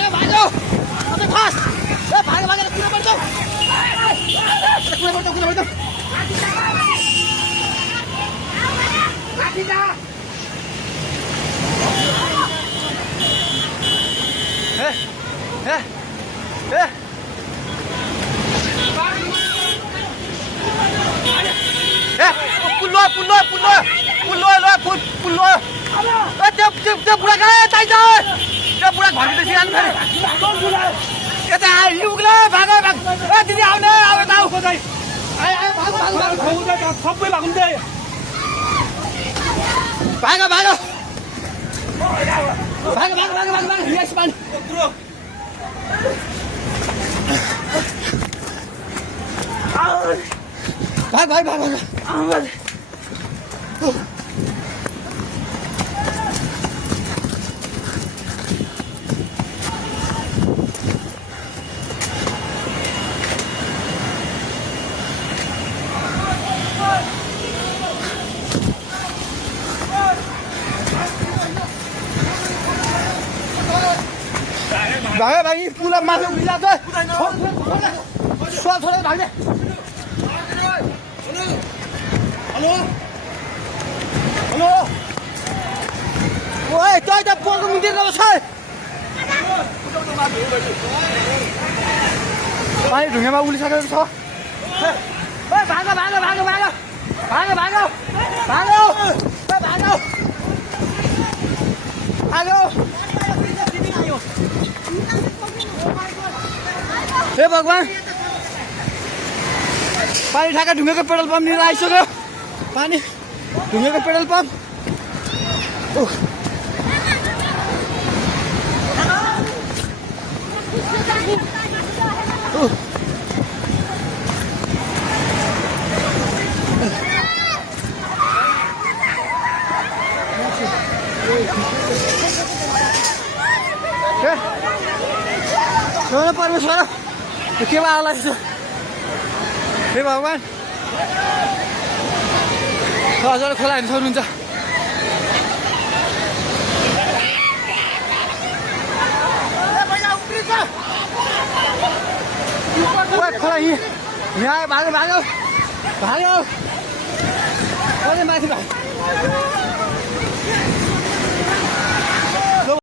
भागो भागो अबे फास ए भागो भागो कुन पर्छ कुन पर्छ लाठी जा ए पुल्लो त्यो बुढा कहाँ यता त्यो बुढा घरभित्र सिराल्नु फेरि यता आइलुग्ला भाग ए दिदी आउने अब ताउ खोजाइ सबै भाग्नु भाग भाग भाग भाग भाग भाग भाग यस पानी भाग भाग भाग भाग भागे भागी पुला माथि उभिला छ छोड छोड भाग्ने हेलो हेलो ओए तै त पोको मुन्तिर गयो छ पानी ढुङ्गामा उलिसकेको छ ओए भागो भागो भागो भागो भागो भागो भागो ओए भागो भागो हे भगवान पानी ठाका ढुङ्गेको पेट्रोल पम्प लिएर आइसक्यो पानी ढुङ्गेको पेट्रोल पम्प परमेश्वर के आला हे भगवान हजुर खोला हेर्नु सक्नुहुन्छ खोला यहाँ भागो भागो भागो माथि भाग